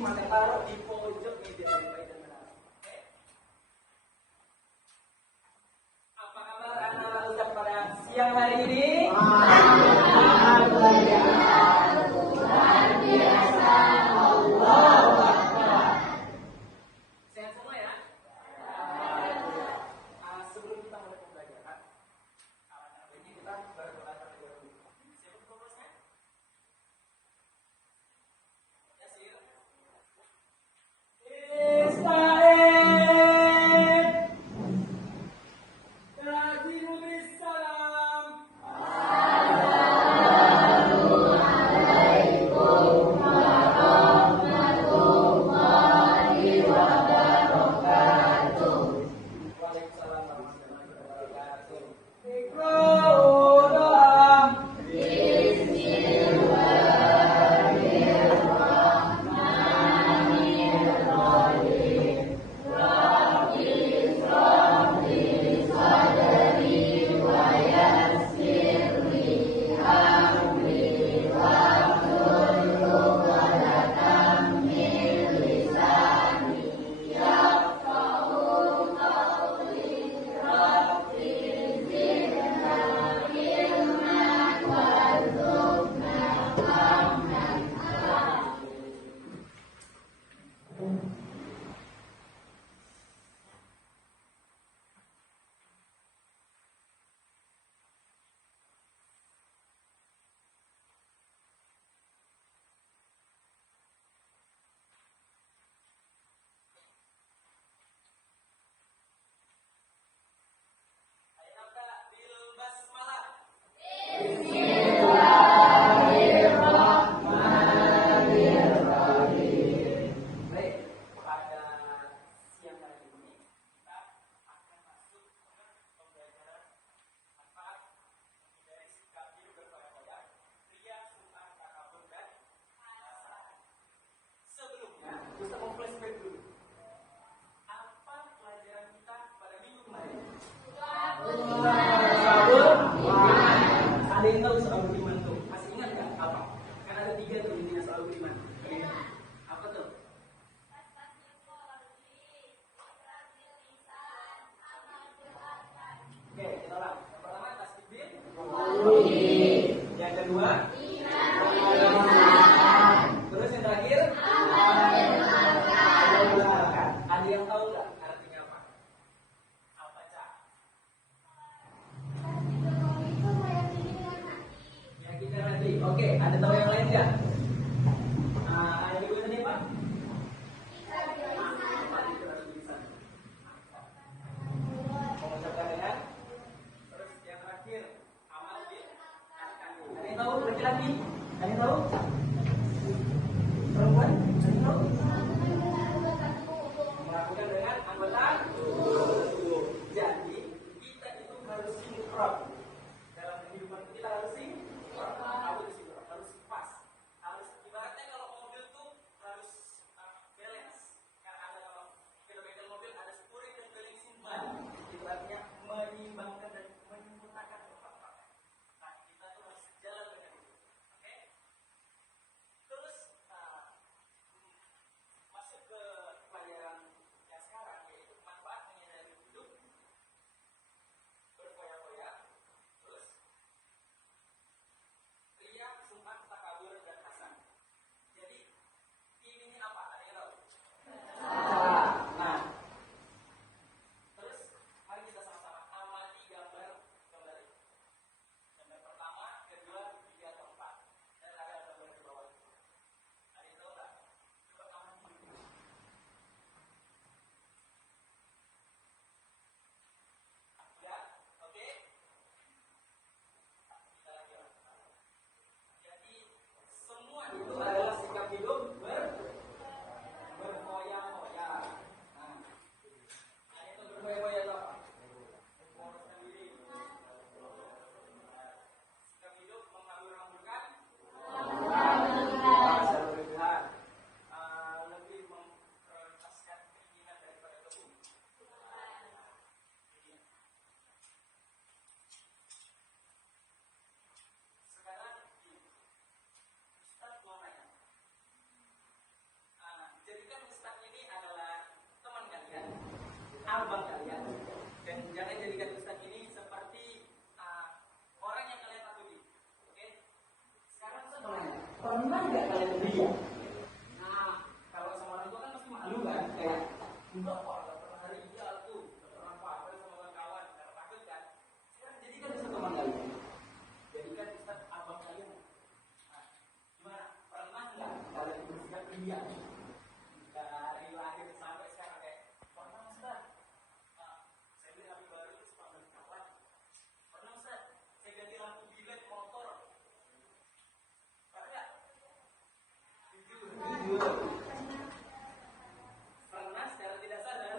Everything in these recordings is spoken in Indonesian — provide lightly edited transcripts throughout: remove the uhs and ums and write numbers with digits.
Maka taruh di pojok meja yang baik dan benar. Oke? Apa kabar anak-anak ucap pada siang hari ini? Luar biasa, Allahu Akbar. Sehat semua ya? Sebelum kita mulai pembelajaran, ini kita berdoa terlebih dahulu. Siapa pengurusnya? Ya, sih. abang kalian. Dan jangan jadikan Ustaz ini seperti orang yang kalian takuti. Oke? Sekarang Ustaz bertanya, pernah nggak kalian ria? Nah, kalau sama orang tua kan pasti malu kan? Kayak, enggak Pak, nggak pernah ria tuh, nggak pernah pamer sama kawan-kawan, karena takut kan? Sekarang jadikan Ustaz teman kalian. Jadikan Ustaz abang kalian. Nah, gimana? Pernah nggak kalian bersikap ria? Dari lahir sampai sekarang kayak, pernah Ustaz? Saya beli HP baru itu pamer kawan. Pernah Ustaz? Saya ganti lampu bilet motor. Pernah nggak? Jujur. Pernah secara tidak sadar.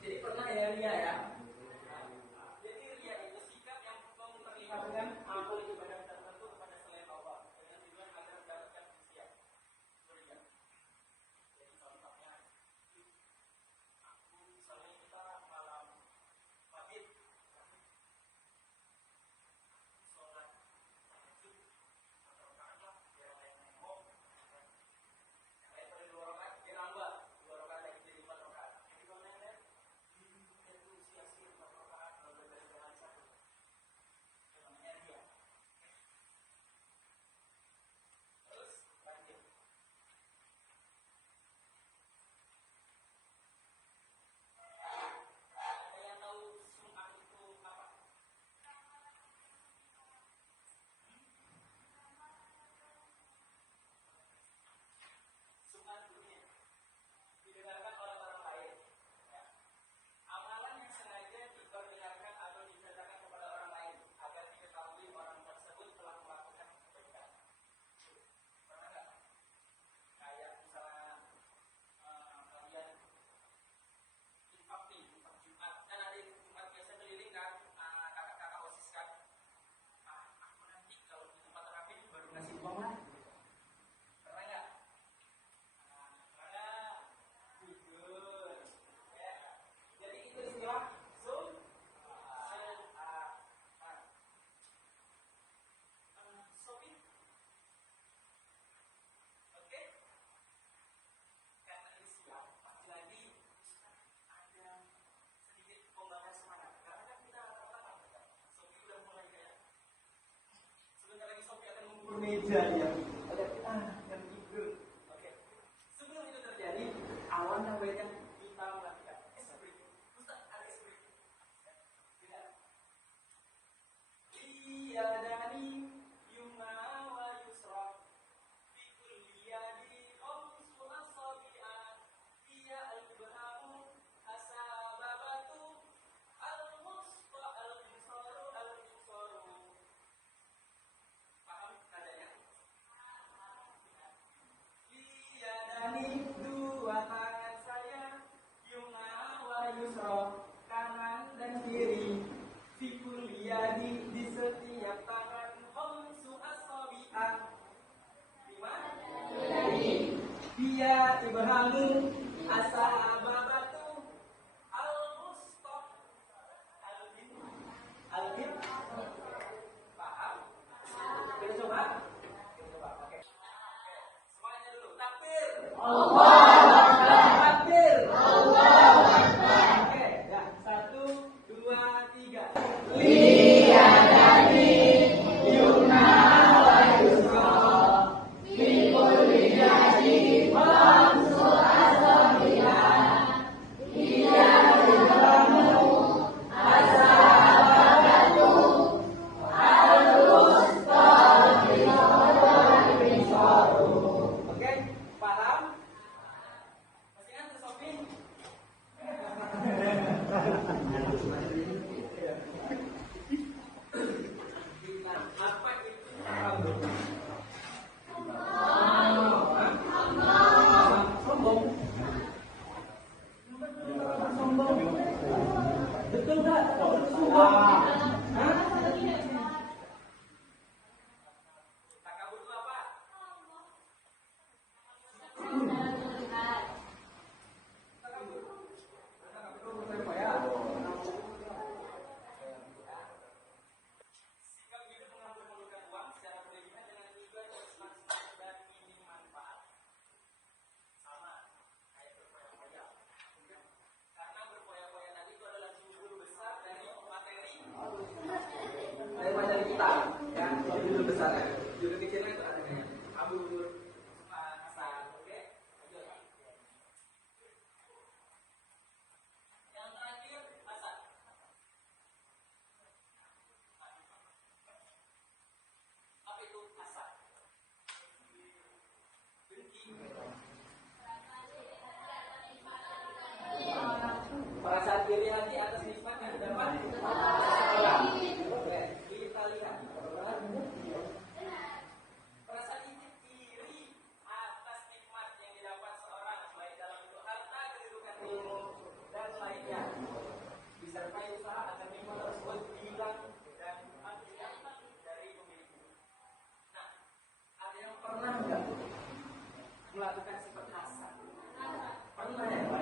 Jadi pernah ya ria ya. Jadi ria itu sikap yang memperlihatkan amal ibadah tertentu kepada selain Allah dengan tujuan agar mendapatkan pujian. Ria. Jadi contohnya, aku misalnya kita malam maghrib, sholat tahajud atau rakaat biar lain nengok, yang lain pada 2 rakaat dia nambah 2 rakaat lagi jadi 4 rakaat. Jadi kalau nenek itu sia-sia 4 rakaat kalau belajar jalan satu, itu namanya ria. Terus lanjut. Ada yang tahu sum'ah itu apa? Sum'ah dunia didengarkan oleh orang lain. Ya. Amalan yang sengaja diperdengarkan atau diceritakan kepada orang lain agar diketahui orang tersebut telah melakukan kebaikan. Pernah nggak? Kayak misalnya kalian infak nih, infak Jumat. Kan ada yang Jumat biasa keliling kan, kakak-kakak OSIS kan. Aku nanti kalau di tempat terapi baru ngasih uang lah. Pernah nggak? Pernah. Jujur. Ya. Jadi itu istilah Sofi. Oke? Karena ini siap, lagi ada sedikit pembakaran semangat. Karena kan kita rata-rata Sofi udah mulai kayak sebentar lagi Sofi akan mengukur meja ya. Ada yang tidur. Oke. Sebelum itu terjadi, awan yang banyak kita melakukan esprit. Ustaz, ada esprit. Dengar. Iyadani yumna wa yusra fi kulli yadi khamsu asabi'an hiya al-ibhamu asababatu al-wusta al-insaru. Paham nadanya? Iyadani, dua tangan saya, yumna wa yusra, kanan dan kiri, fi kulli yadi, di setiap tangan, khamsu asabi'an. Lima? Hiya ibhamu asababatu al-wusta al-bin. Paham? Kita coba? Oke. Semuanya dulu. Takbir. Takbir. Oke, ya. 1, 2, 3. Liyadani yumna wa yusra fi kulli yadi khamsu asabi'an hiya ibhamu asababatu al-wusta al-insaru. Oke, paham?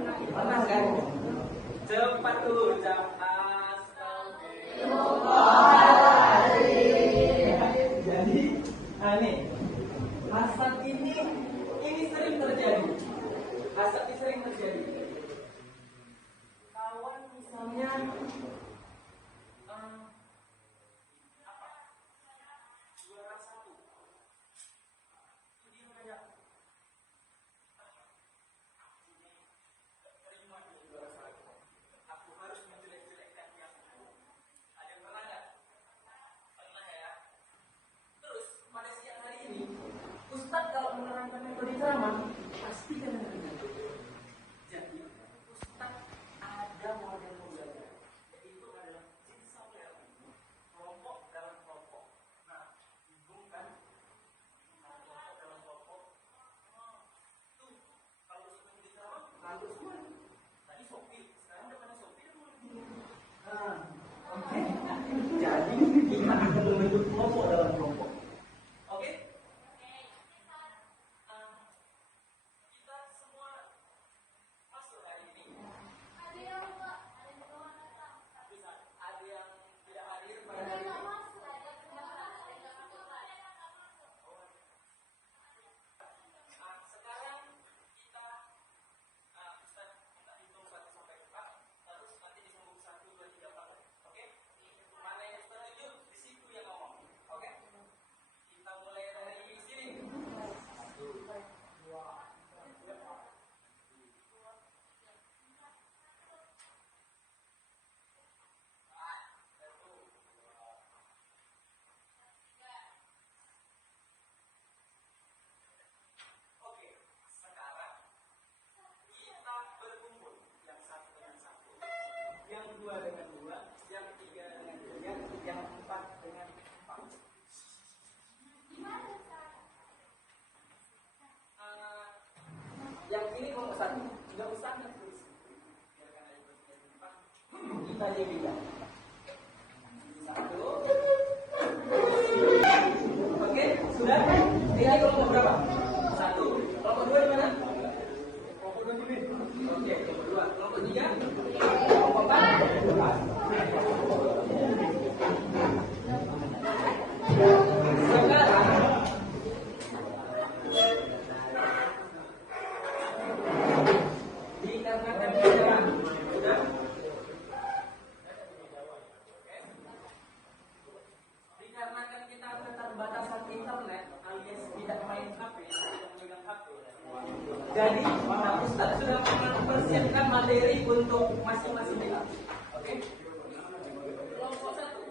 Pernah kan? Cepat dulu ucap jadi, nih, hasad ini sering terjadi. Hasad ini sering terjadi. Kawan misalnya juara satu, dia kayak terima dia juara satu. Aku harus menjelek-jelekkan dia. Ada yang pernah nggak? Pernah ya. Terus pada siang hari ini, Ustadz kalau menerangkan metode ceramah pasti kan dengar. Jadi Ustadz ada model pembelajaran, yaitu adalah jigsaw puzzle, kelompok dalam kelompok. Nah, bingung kan? Kelompok dalam kelompok. Tuh, kalau Ustadz di ceramah, lalu semua. Tadi Sophie, sekarang depannya Sophie. Nah, oke. Jadi kita akan membentuk kelompok dalam kelompok. Oke? Kita semua masuk hari ini. Ada yang tidak hadir pada hari ini. Sekarang kita Ustaz minta hitung 1 sampai 4, terus nanti disambung 1, 2, 3, 4. Oke? Mana yang setuju di situ yang ngomong. Oke? Kita mulai dari sini. 1, 2, 3. Oke, sekarang kita berkumpul. Yang satu dengan satu, yang dua dengan dua, yang tiga dengan tiga, yang empat dengan empat. Yang ini kalau satu, nggak usah terus. Biarkan aja berempat. Kita jadi satu. Oke, sudah. Ini kelompok berapa? 1. Kelompok 2 di mana? Kelompok 2 di sini. Oke, kelompok 2. Kelompok 3. Kelompok 4. Sekarang dikarenakan kita sudah dikarenakan kita keterbatasan internet alias tidak main HP, tidak memegang HP. Jadi, Pak Ustaz sudah mempersiapkan materi untuk masing-masing kita. Oke? Kelompok 1.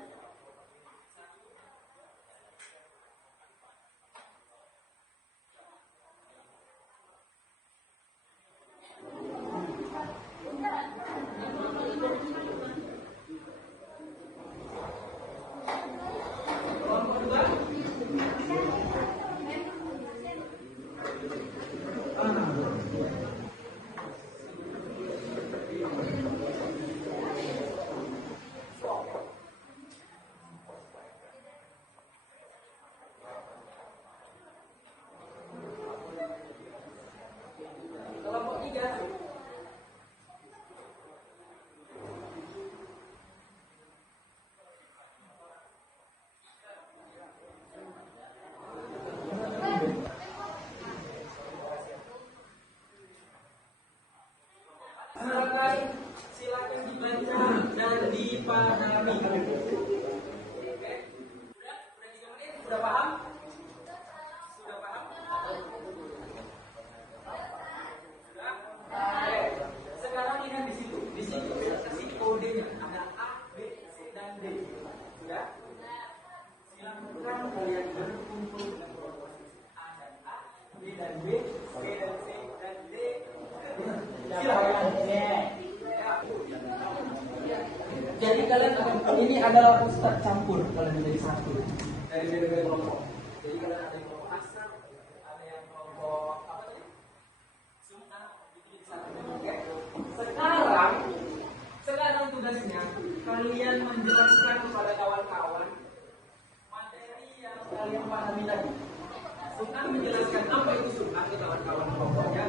Kelompok 2. Kelompok 3. Silakan dibaca dan dipahami. Oke? Udah 3 menit? Sudah paham? Sudah paham? Sudah? Oke. Sekarang ingat di situ. Di situ saya kasih kodenya. Ada A, B, C, dan D. Sudah? Silakan kalian berkumpul dengan kelompok A dan A, B dan B, C dan C, dan D. Silakan. Jadi kalian ini adalah ustadz campur kalian menjadi satu dari berbagai kelompok. Jadi kalian ada yang kelompok asal, ada yang kelompok apa tadi? Sunnah, bikin satu. Oke. Sekarang tugasnya kalian menjelaskan kepada kawan-kawan materi yang kalian pahami tadi. Sunnah menjelaskan apa itu sunnah ke kawan-kawan kelompoknya.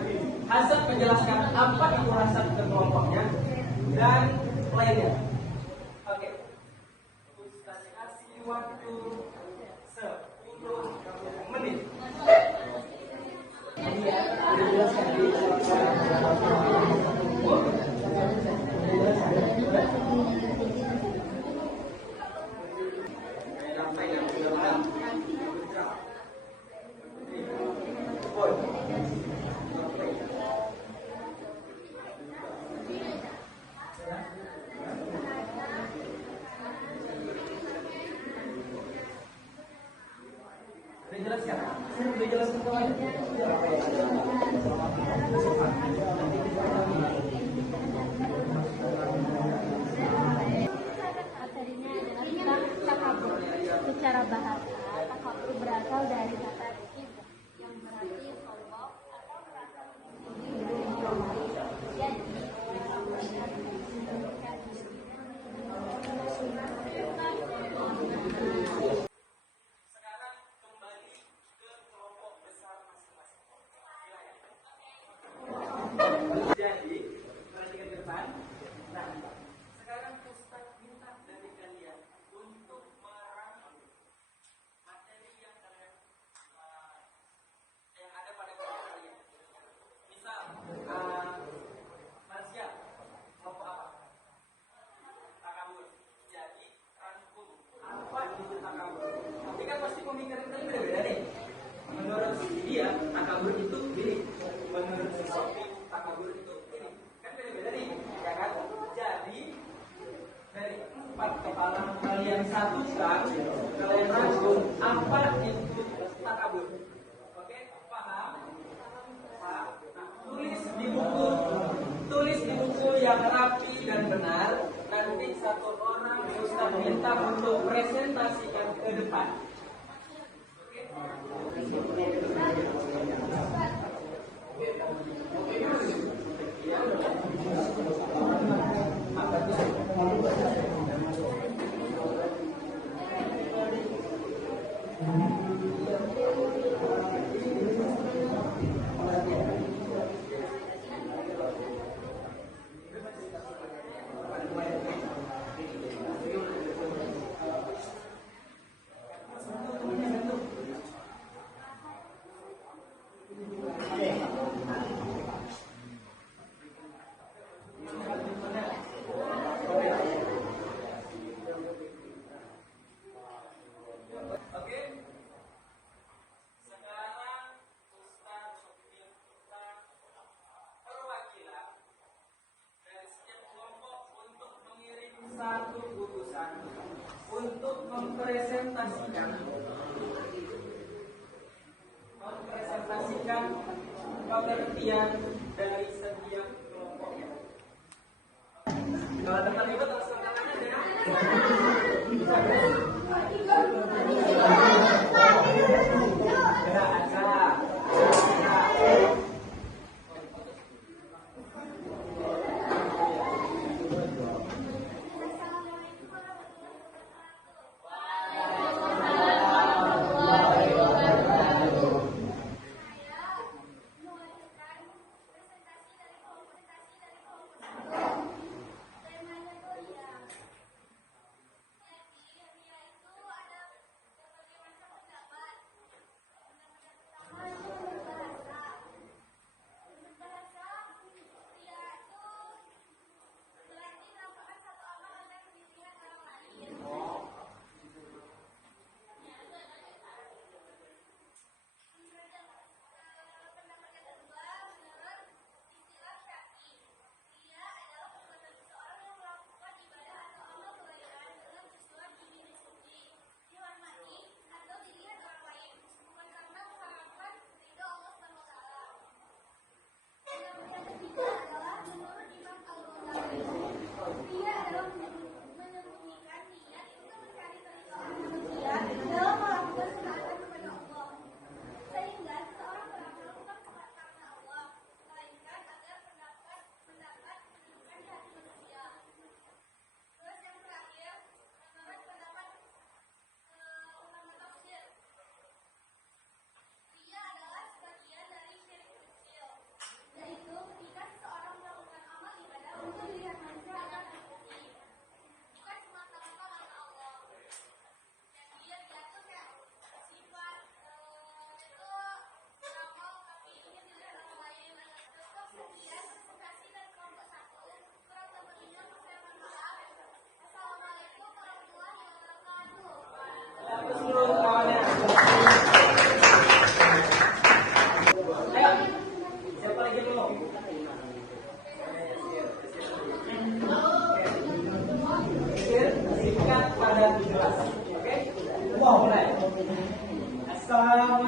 Hasan menjelaskan apa itu rasa kelompoknya dan lainnya. Oke. Ustaz kasih waktu 10 menit. Secara bahasa, takabur berasal dari kata iba yang berarti sombong atau merasa lebih tinggi dari orang lain. Jadi, orang melihat dan menjadikan dirinya Sekarang kembali ke kelompok besar masing-masing. Jadi, perhatikan ke depan. Nah, sekarang Ustaz minta dari kalian untuk merangkum materi yang kalian yang ada pada kelompok kalian. Misal, Marsya, kelompok apa? Takabur. Jadi, rangkum apa itu takabur. Tapi kan pasti pemikiran kalian beda-beda nih. Menurut dia, takabur itu ini. Menurut si Sofi, takabur itu ini. Kan beda-beda nih, ya kan? Jadi, dari 4 kepala kalian satukan, kalian rangkum apa itu takabur. Oke, paham? Paham? Nah, tulis di buku yang rapi dan benar. Nanti satu orang Ustaz minta untuk presentasikan ke depan. Oke. Sekarang Ustaz minta perwakilan dari setiap kelompok untuk mengirim satu utusan untuk mempresentasikan pengertian dari setiap kelompoknya. Kalau terlibat harus tangannya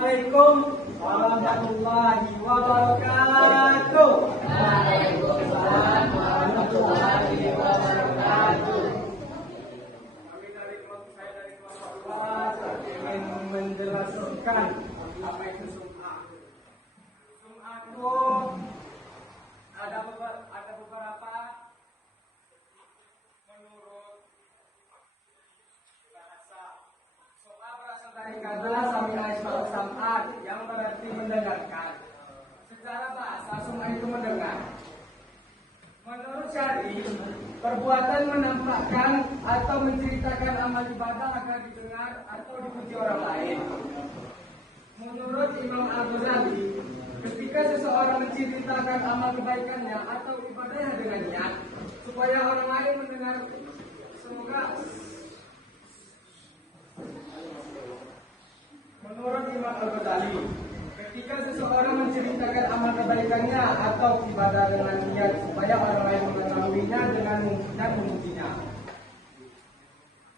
Assalamualaikum warahmatullahi wabarakatuh. Waalaikumsalam warahmatullahi wabarakatuh. Kami dari kelompok Allah ingin menjelaskan apa itu sum'ah. Sum'ah itu ada beberapa menurut bahasa. Sum'ah berasal dari kata sami'a yasma'u sam'an yang berarti mendengarkan. Secara bahasa sum'ah itu mendengar. Menurut syar'i, perbuatan menampakkan atau menceritakan amal ibadah agar didengar atau dipuji orang lain. Menurut Imam Al-Ghazali, ketika seseorang menceritakan amal kebaikannya atau ibadahnya dengannya, supaya orang lain mendengar, semoga. Menurut Imam Al-Ghazali, ketika seseorang menceritakan amal kebaikannya atau ibadah dengan niat supaya orang lain mengetahuinya dengan dan memujinya.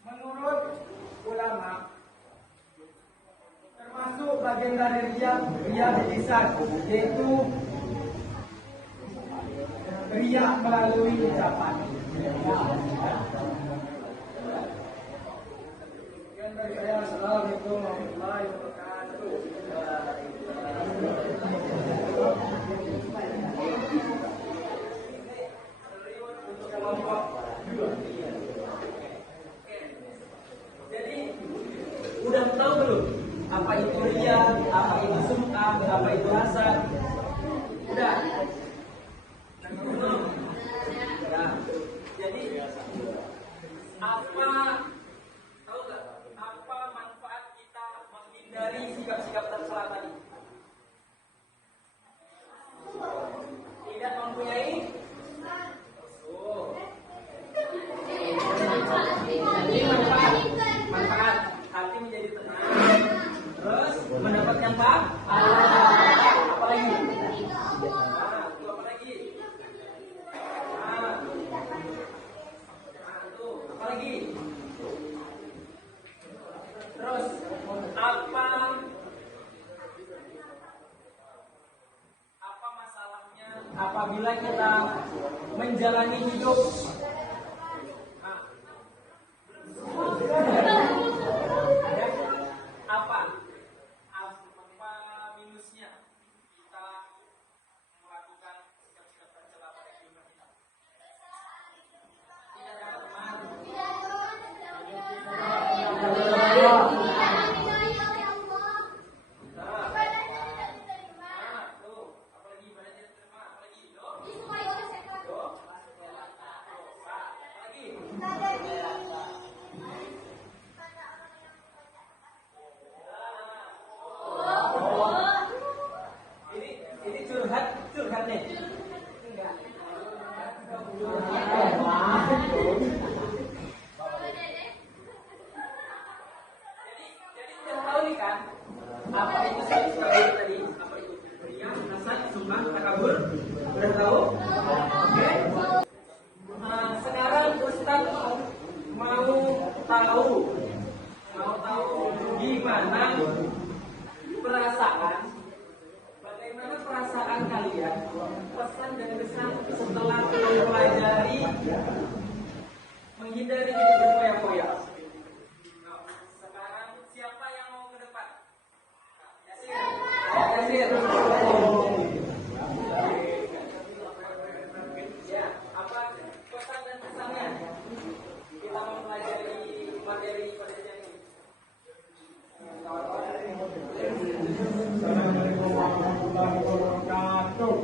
Menurut ulama, termasuk bagian dari riya lisan, yaitu riya melalui ucapan. Sekian dari saya. Assalamualaikum warahmatullahi wabarakatuh. Jadi udah tahu belum apa itu riya, apa itu sum'ah, apa itu hasad? Udah. Belum. Ya. Jadi apa tahu nggak apa manfaat kita menghindari sikap-sikap tercela tadi? Tidak mempunyai manfaat hati menjadi tenang, terus mendapatkan pahala. Apa lagi? Itu apa lagi? Itu apa lagi? Terus apa masalahnya apabila kita menjalani hidup? Apa minusnya kita melakukan sikap-sikap tercela pada kehidupan kita? Tidak dapat teman. Tuh, apalagi ibadahnya diterima, apalagi ini curhat nih. Enggak. Jadi udah tahu nih kan apa itu tadi? Apa itu riya, hasad, sum'ah, takabur? Udah tahu? Oke. Sekarang Ustaz mau tahu gimana bagaimana perasaan kalian, pesan dan kesan setelah mempelajari menghindari jadi berfoya-foya. Sekarang siapa yang mau ke depan? Yasir. Ya, apa pesan dan kesannya kita mempelajari materi pada siang ini? Assalamualaikum warahmatullahi wabarakatuh.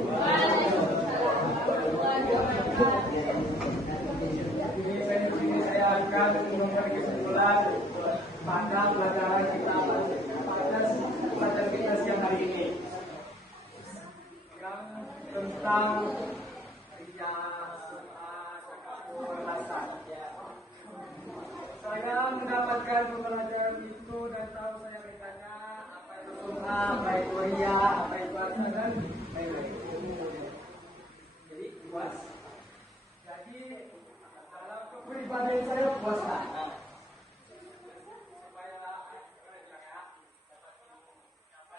Ini saya akan memberi kesimpulan pada pelajaran kita siang hari ini yang tentang riya, sum'ah, takabur, hasad. Saya mendapatkan pembelajaran itu dan tahu saya bertanya apa itu sum'ah, apa itu riya, apa itu hasad dan lain-lain. Jadi puas. Jadi dalam kepribadian saya puas lah. Supaya dapat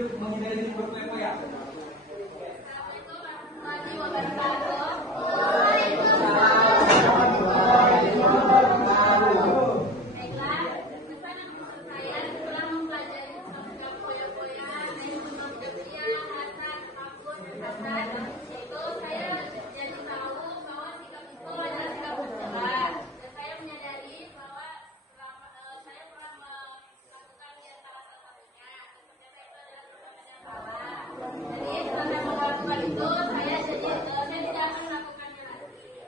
hidup menghindari berfoya-foya. Assalamualaikum warahmatullahi wabarakatuh. Baiklah, bersama guru saya telah mempelajari sikap foya-foya dan menurut Desia, Hasan, Mahfud, Hasan, yaitu saya jadi tahu bahwa sikap itu adalah sikap tercela dan saya menyadari bahwa saya pernah melakukan di antara salah satunya dan ternyata itu adalah tindakan yang salah. Jadi setelah saya melakukan itu, saya tidak akan melakukannya lagi.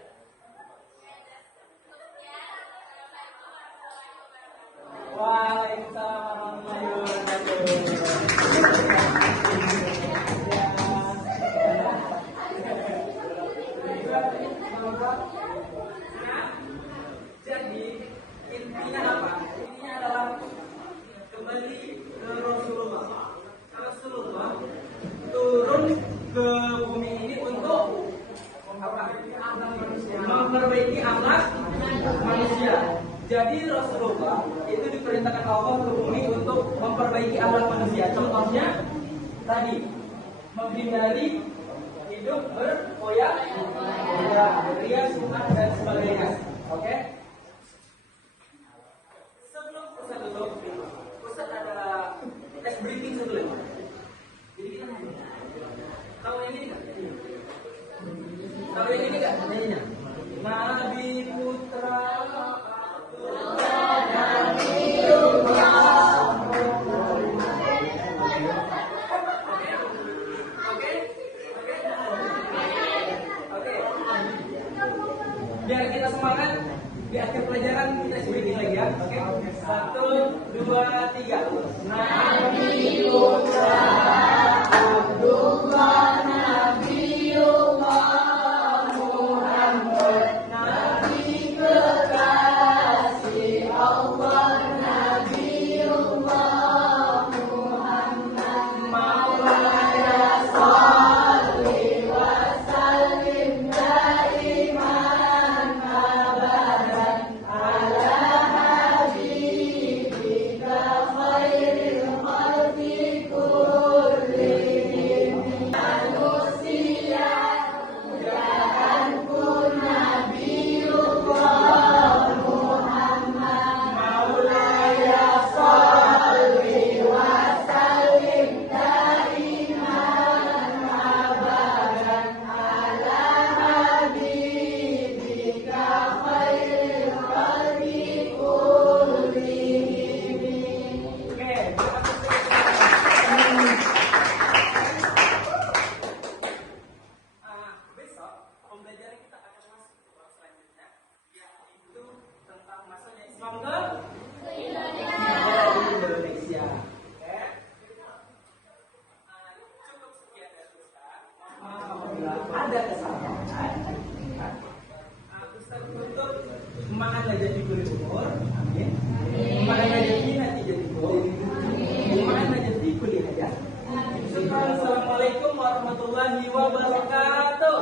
Waalaikumsalam warahmatullahi wabarakatuh. Jadi intinya apa? Intinya adalah kembali ke Rasulullah. Rasulullah turun ke bumi ini untuk memperbaiki akhlak manusia. Jadi Rasulullah itu diperintahkan Allah ke bumi untuk memperbaiki akhlak manusia. Contohnya tadi menghindari hidup berfoya-foya, ria, sunat dan sebagainya. Oke? Sebelum Ustaz tutup, Ustaz ada tes briefing sebelum. Jadi kita tahu yang ini nggak? Tahu yang ini nggak? Nabi Putra biar kita semangat di akhir pelajaran kita sedikit lagi ya. Oke. 1, 2, 3. Nabi Putra Abdullah Nabiullah Muhammad Nabi kekasih Allah Nabiullah Muhammad Maulana sholli wa sallim daiman abadan ala habibika khairil khalqi kullihim manusia jahanku Nabiullah Muhammad Maulaya sholli wa sallim daiman abadan ala habibika khairil khalqi kullihim. Oke, besok pembelajaran kita akan masuk ke bab selanjutnya, yaitu tentang masanya Islam ke Indonesia. Oke. Cukup sekian dari Ustaz. Apabila ada kesalahan, Ustaz tutup Ma'an najati kulli umur. Amin. Ma'an najati nanti jadi kulli. Ma'an najati kulli hajat. Assalamualaikum warahmatullahi wabarakatuh.